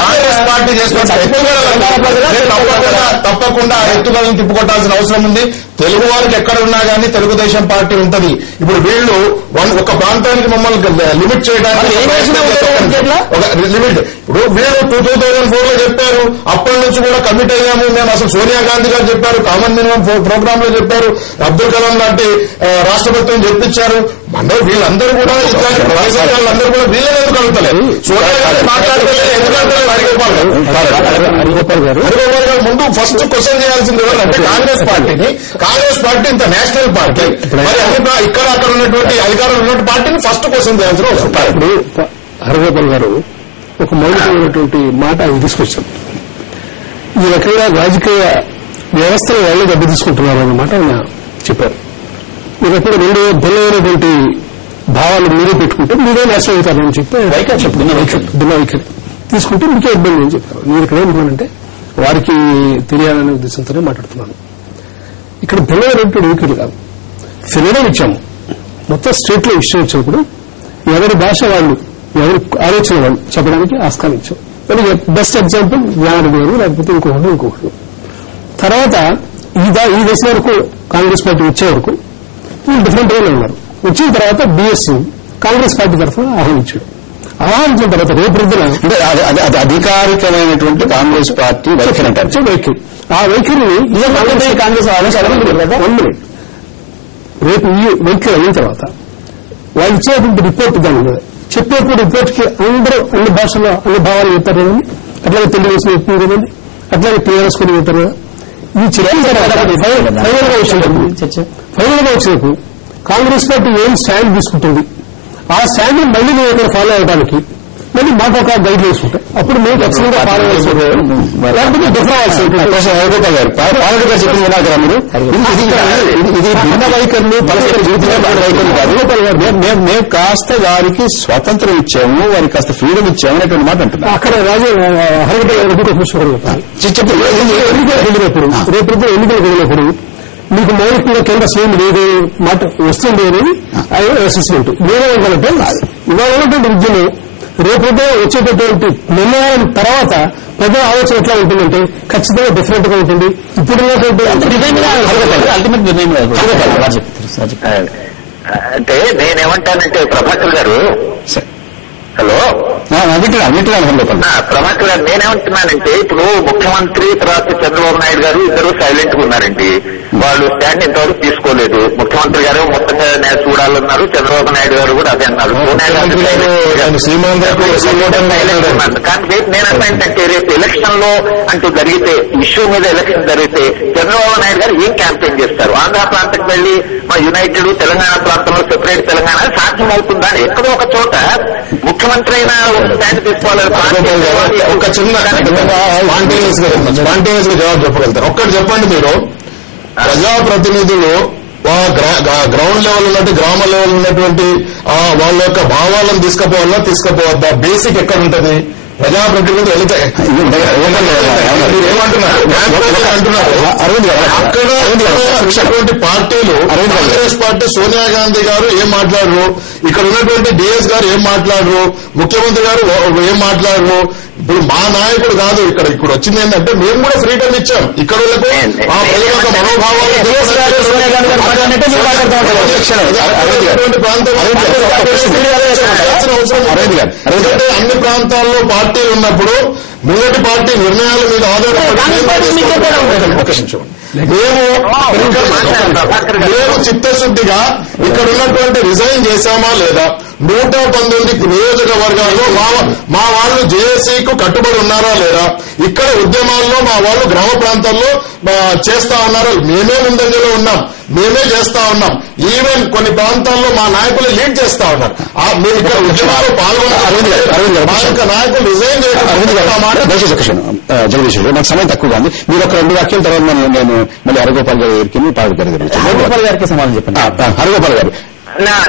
Congress party చేసుకుంటే తప్పకుండా ఎత్తుగలను తిప్పుకొట్టాల్సిన అవసరం ఉంది. తెలుగు వారికి ఎక్కడ ఉన్నా కానీ తెలుగుదేశం పార్టీ ఉంటది. ఇప్పుడు వీళ్ళు ఒక ప్రాంతానికి మమ్మల్ని లిమిట్ చేయడానికి లిమిట్. ఇప్పుడు వీళ్ళు 2004 లో చెప్పారు, అప్పటి నుంచి కూడా కమిట్ అయ్యాము మేము. అసలు సోనియా గాంధీ గారు చెప్పారు, కామన్ మినిమం ప్రోగ్రామ్ లో చెప్పారు, అబ్దుల్ కలాం లాంటి రాష్ట్రపతిని చెప్పించారు. అంటే వీళ్ళందరూ కూడా ఇట్లాంటి వాళ్ళందరూ కూడా వీళ్ళని ఎందుకు అడుగుతలేదు? సోనియా గాంధీ మాట్లాడలేదు, ఎందుకంటే హరిగోపాల్ గారు ముందు ఫస్ట్ క్వశ్చన్ చేయాల్సింది ఎవరంటే కాంగ్రెస్ పార్టీ ఇంత నేషనల్ పార్టీ, మరి ఇక్కడ అక్కడ ఉన్నటువంటి అధికారులు ఉన్నటువంటి పార్టీని ఫస్ట్ క్వశ్చన్ చేయాల్సిన అవసరం. ఇప్పుడు హరిగోపాల్ గారు ఒక మౌలికమైనటువంటి మాట ఆయన తీసుకొచ్చారు. ఈ రకంగా రాజకీయ వ్యవస్థలో వాళ్ళు దెబ్బ తీసుకుంటున్నారు అన్నమాట ఆయన చెప్పారు. మీరు ఎప్పుడు రెండు భిన్నమైనటువంటి భావాలు మీరే పెట్టుకుంటే మీరే నేషనల్ అవుతారని చెప్పి భిన్న వైఖరి తీసుకుంటే మీకే ఇబ్బంది అని చెప్పారు. మీరు ఇక్కడ ఏమంటున్నానంటే వారికి తెలియాలనే ఉద్దేశంతోనే మాట్లాడుతున్నాను. ఇక్కడ భిన్నమైనటువంటి వైఖరి కాదు, ఫ్రీడమ్ ఇచ్చాము. మొత్తం స్టేట్ లో ఇష్యూ వచ్చినప్పుడు ఎవరి భాష వాళ్ళు, ఎవరి ఆలోచన వాళ్ళు చెప్పడానికి ఆస్కారం ఇచ్చాం. బెస్ట్ ఎగ్జాంపుల్ జ్ఞానరెడ్డి గారు, లేకపోతే ఇంకొకటి. తర్వాత ఈ దశ వరకు కాంగ్రెస్ పార్టీ వచ్చే వరకు వీళ్ళు డిఫరెంట్ వేలో ఉన్నారు. వచ్చిన తర్వాత బీఎస్సీ కాంగ్రెస్ పార్టీ తరఫున ఆహ్వానించాడు. ఆహ్వానించిన తర్వాత రేపు రోజున అది అధికారికమైనటువంటి కాంగ్రెస్ పార్టీ వైఖరి ఆ వైఖరిని కాంగ్రెస్ రేపు ఈ వైఖరి అయిన తర్వాత వాళ్ళు ఇచ్చేటువంటి రిపోర్ట్ దాని మీద చెప్పేప్పుడు రిపోర్ట్కి అందరూ అన్ని భాషల్లో అన్ని భావాలు చెప్తారు కదండి. అట్లాగే తెలుగుదేశం చెప్తుంది కదండి, అట్లాగే టీఆర్ఎస్ కూడా చెప్తారు కదా. ఈ ఫైనల్ గా వచ్చినప్పుడు కాంగ్రెస్ పార్టీ ఏం స్టాండ్ తీసుకుంటుంది, ఆ స్టాండ్ మళ్ళీ మేము ఇక్కడ ఫాలో అవడానికి మళ్ళీ మాకు ఒక గైడ్ లైన్స్ ఉంటాయి. అప్పుడు మేము ఖచ్చితంగా ఫాలో చేసి లేకపోతే డిఫర్ అవ్వాల్సి ఉంటుంది. ఇది భిన్న వైఖరులు మేము కాస్త వారికి స్వతంత్రం ఇచ్చాము, వారికి కాస్త ఫ్రీడమ్ ఇచ్చాము అనేటువంటి మాట అంటున్నాం. అక్కడ రాజు హరిగోపాల్ వెళ్ళినప్పుడు రేపు ఎన్నికలకు వెళ్ళినప్పుడు మీకు మౌలికంగా కేంద్ర సీఎం లేదు మాట వస్తుంది అనేది ఆయన అసెస్మెంట్. నేనేమంటే ఇవాళ ఉన్నటువంటి ఉద్యమం రేపు వచ్చేటటువంటి నిర్ణయం తర్వాత ప్రజల ఆలోచన ఎట్లా ఉంటుందంటే ఖచ్చితంగా డిఫరెంట్ గా ఉంటుంది. ఇప్పుడు అంటే నేనేమంటానంటే ప్రభాకర్ గారు, హలో ప్రభాకర్ గారు, నేనేమంటున్నానంటే ఇప్పుడు ముఖ్యమంత్రి తర్వాత చంద్రబాబు నాయుడు గారు ఇద్దరు సైలెంట్ గా ఉన్నారండి. వాళ్ళు స్టాండ్ ఇంతవరకు తీసుకోలేదు. ముఖ్యమంత్రి గారు మొత్తంగా నేను చూడాలన్నారు, చంద్రబాబు నాయుడు గారు కూడా అదే అన్నారు. కానీ నేను ఏంటంటే రేపు ఎలక్షన్ లో అంటూ జరిగితే, ఇష్యూ మీద ఎలక్షన్ జరిగితే చంద్రబాబు నాయుడు గారు ఏం క్యాంపెయిన్ చేస్తారు? ఆంధ్ర ప్రాంతానికి వెళ్లి మా యునైటెడ్ తెలంగాణ ప్రాంతంలో సెపరేట్ తెలంగాణ సాధ్యం అవుతుందా? ఎక్కడో ఒక చోట ముఖ్యమంత్రి అయినా స్టాండ్ తీసుకోవాలి. ఒక చిన్న స్పాంటేనియస్ గా జవాబు చెప్పగలుగుతారు. ఒక్కటి చెప్పండి, మీరు ప్రజాప్రతినిధులు గ్రౌండ్ లెవెల్ ఉన్నట్టు గ్రామ లెవెల్ ఉన్నటువంటి వాళ్ళ యొక్క భావాలను తీసుకుపోవద్దా? బేసిక్ ఎక్కడ ఉంటుంది? ప్రజాప్రతినిధులు ఏమంటున్నారు? అక్కడ పార్టీలు కాంగ్రెస్ పార్టీ సోనియా గాంధీ గారు ఏం మాట్లాడరు, ఇక్కడ ఉన్నటువంటి డిఎస్ గారు ఏం మాట్లాడరు, ముఖ్యమంత్రి గారు ఏం మాట్లాడరు. ఇప్పుడు మా నాయకుడు కాదు, ఇక్కడ వచ్చింది ఏంటంటే మేము కూడా ఫ్రీడమ్ ఇచ్చాం. ఇక్కడ మా ప్రజల యొక్క మనోభావాలు అన్ని ప్రాంతాల్లో పార్టీలు ఉన్నప్పుడు మొదటి పార్టీ నిర్ణయాల మీద ఆధారపడి మేము చిత్తశుద్ధిగా ఇక్కడ ఉన్నటువంటి రిజైన్ చేశామా లేదా? 119 నియోజకవర్గాల్లో మా వాళ్ళు జేఏసీకు కట్టుబడి ఉన్నారా లేదా? ఇక్కడ ఉద్యమాల్లో మా వాళ్ళు గ్రామ ప్రాంతాల్లో చేస్తా ఉన్నారా? మేమే ముందంజలో ఉన్నాం, మేమే చేస్తా ఉన్నాం. ఈవెన్ కొన్ని ప్రాంతాల్లో మా నాయకులు లీడ్ చేస్తా ఉన్నారు. మేము ఇక్కడ ఉద్యమాల్లో పాల్గొన్న నాయకులు రిజైన్ చేయడం. జగదీష్ నాకు సమయం తక్కువగా ఉంది. మీరు ఒక 2 వాక్యాల తర్వాత నేను మళ్ళీ హరిగోపాల్ గారి దగ్గరికి హరిగోపాల్ గారికి సమాధానం చెప్పండి. హరిగోపాల్ గారు,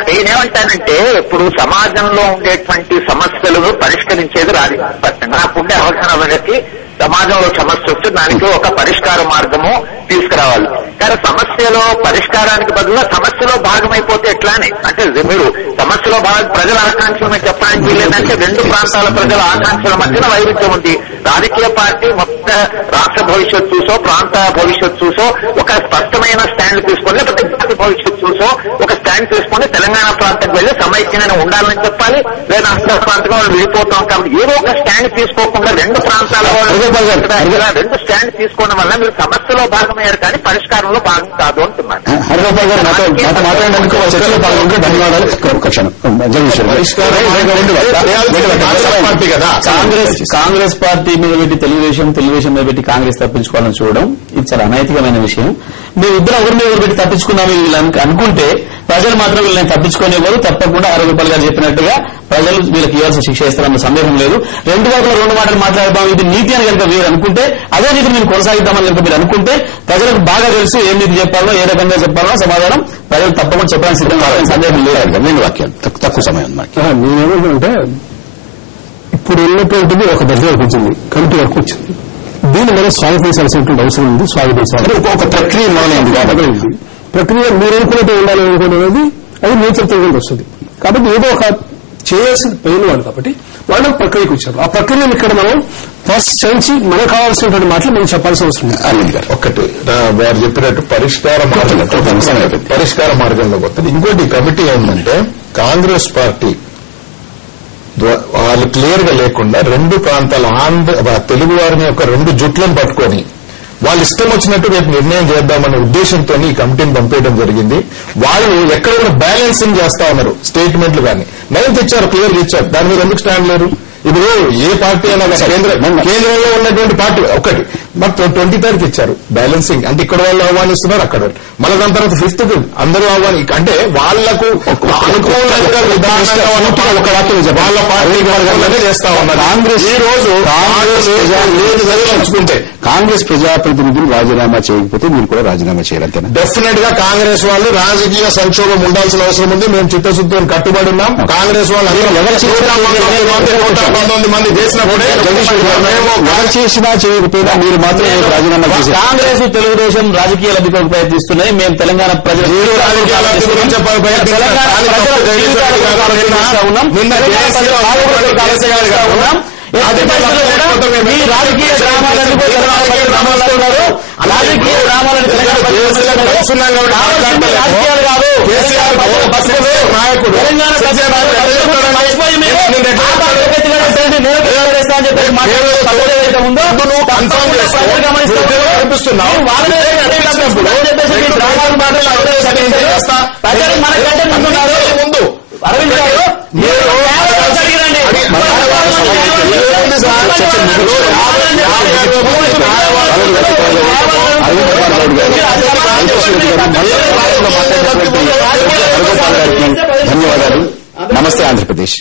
నేనేమంటానంటే ఇప్పుడు సమాజంలో ఉండేటువంటి సమస్యలను పరిష్కరించేది రాజకీయ నాకుండే అవగాహనకి సమాజంలో సమస్య వస్తే దానికి ఒక పరిష్కార మార్గము తీసుకురావాలి. కానీ సమస్యలో పరిష్కారానికి బదులుగా సమస్యలో భాగమైపోతే ఎట్లానే అంటే మీరు సమస్యలో ప్రజల ఆకాంక్షలు మీరు చెప్పడానికి వీలేదంటే రెండు ప్రాంతాల ప్రజల ఆకాంక్షల మధ్యన వైరుధ్యం ఉంది. రాజకీయ పార్టీ మొత్తం రాష్ట్ర భవిష్యత్ చూసో ప్రాంత భవిష్యత్ చూసో ఒక స్పష్టమైన స్టాండ్ తీసుకొని లేకపోతే జాతి భవిష్యత్ చూసో ఒక స్టాండ్ తీసుకొని తెలంగాణ ప్రాంతం వెళ్లి సమైక్యంగా ఉండాలని చెప్పాలి. లేదా ఆంధ్ర ప్రాంతంలో వాళ్ళు విడిపోతాం కాబట్టి ఏదో ఒక స్టాండ్ తీసుకోకుండా రెండు ప్రాంతాల వాళ్ళు రెండు స్టాండ్ తీసుకోవడం వల్ల మీరు సమస్యలో భాగమయ్యారు కానీ పరిష్కారంలో భాగం కాదు అంటున్నారు. హరిగోపాల్ గారు మాట్లాడడానికి చర్చలో పాల్గొంటే ధన్యవాదాలు. ఒక క్షణం కాంగ్రెస్ పార్టీ మీద పెట్టి తెలుగుదేశం మీద పెట్టి కాంగ్రెస్ తప్పించుకోవాలని చూడడం ఇది చాలా అనైతికమైన విషయం. మేము ఇద్దరు ఎవరి మీద పెట్టి తప్పించుకున్నాము వీళ్ళని అనుకుంటే ప్రజలు మాత్రం వీళ్ళని తప్పించుకునేవారు. తప్పకుండా హరిగోపాల్ గారు చెప్పినట్టుగా ప్రజలు వీళ్ళకి ఇవ్వాల్సిన శిక్ష ఇస్తారన్న సందేహం లేదు. రెండు వైపుల రెండు మాటలు మాట్లాడదాం ఇది నీతి అని కనుక మీరు అనుకుంటే అదే నీతి మీరు కొనసాగిద్దామని కనుక మీరు అనుకుంటే ప్రజలకు బాగా తెలుసు ఏం నీతి చెప్పాలో ఏ రకంగా చెప్పాలో సమాధానం ప్రజలు తప్పకుండా చెప్పడానికి సిద్ధంగా సందేహం లేదు. రెండు వాక్యాలు తక్కువ సమయం నేనేమంటే ఇప్పుడు ఉన్నటువంటిది ఒక దశ వరకు వచ్చింది, కమిటీ వరకు వచ్చింది. దీన్ని మనం స్వాగతించాల్సినటువంటి అవసరం ఉంది. స్వాగతించాలి ఒక ప్రక్రియ మొదలైంది. ప్రక్రియ మీరు అనుకున్నట్టు ఉండాలనుకునేది అది నేతృత్వం వస్తుంది. కాబట్టి ఏదో ఒక చేయాల్సిన పైన వాళ్ళు కాబట్టి వాళ్ళు ప్రక్రియకు వచ్చారు. ఆ ప్రక్రియను ఇక్కడ మనం ఫస్ట్ చేయించి మనకు కావాల్సినటువంటి మాటలు మనం చెప్పాల్సిన అవసరం ఉంది. అరవింద్ గారు ఒకటి వారు చెప్పినట్టు పరిష్కార మార్గంలో పోతుంది. ఇంకోటి కమిటీ ఏంటంటే కాంగ్రెస్ పార్టీ వాళ్ళు క్లియర్ గా లేకుండా రెండు ప్రాంతాల తెలుగు వారిని ఒక రెండు జుట్లను పట్టుకొని వాళ్ళు ఇష్టం వచ్చినట్టు రేపు నిర్ణయం చేద్దామనే ఉద్దేశంతో ఈ కమిటీని పంపేయడం జరిగింది. వాళ్ళు ఎక్కడ కూడా బ్యాలెన్సింగ్ చేస్తా ఉన్నారు. స్టేట్మెంట్లు కానీ నైన్త్ ఇచ్చారు, క్లియర్ గా ఇచ్చారు. దాని మీద ఎందుకు స్టాండ్ లేరు? ఇప్పుడు ఏ పార్టీ అయినా కేంద్రంలో ఉన్నటువంటి పార్టీ ఒకటి బట్ 23rd ఇచ్చారు బ్యాలెన్సింగ్ అంటే ఇక్కడ వాళ్ళు ఆహ్వానిస్తున్నారు అక్కడ మళ్ళీ దాని తర్వాత 5th అందరూ ఆహ్వాని అంటే వాళ్లకు అనుకూలంగా ఒక వాళ్ళ పార్టీ చేస్తా ఉన్నారు. కాంగ్రెస్ ఈ రోజు చూసుకుంటే కాంగ్రెస్ ప్రజాప్రతినిధులు రాజీనామా చేయకపోతే మీరు కూడా రాజీనామా చేయాలంటే డెఫినెట్ గా కాంగ్రెస్ వాళ్ళు రాజకీయ సంక్షోభం ఉండాల్సిన అవసరం ఉంది. మేము చిత్తశుద్ధిని కట్టుబడి ఉన్నాం. కాంగ్రెస్ వాళ్ళు 19 మంది చేసినప్పుడే ఎవరు చేసినా చేయకపోయినా మీరు మాత్రం రాజీనామా చేశారు. కాంగ్రెస్ తెలుగుదేశం రాజకీయ లబ్ధికి ప్రయత్నిస్తున్నాయి. మేము తెలంగాణ ప్రజలు మీ రాజకీయ గ్రామాలను రాజకీయ గ్రామాలను రాజకీయాలు కాదు నాయకుడు తెలంగాణ కనిపిస్తున్నావు మనకంటే ముందున్నారు. ముందు అరవింద్ గారు ధన్యవాదాలు. నమస్తే ఆంధ్రప్రదేశ్.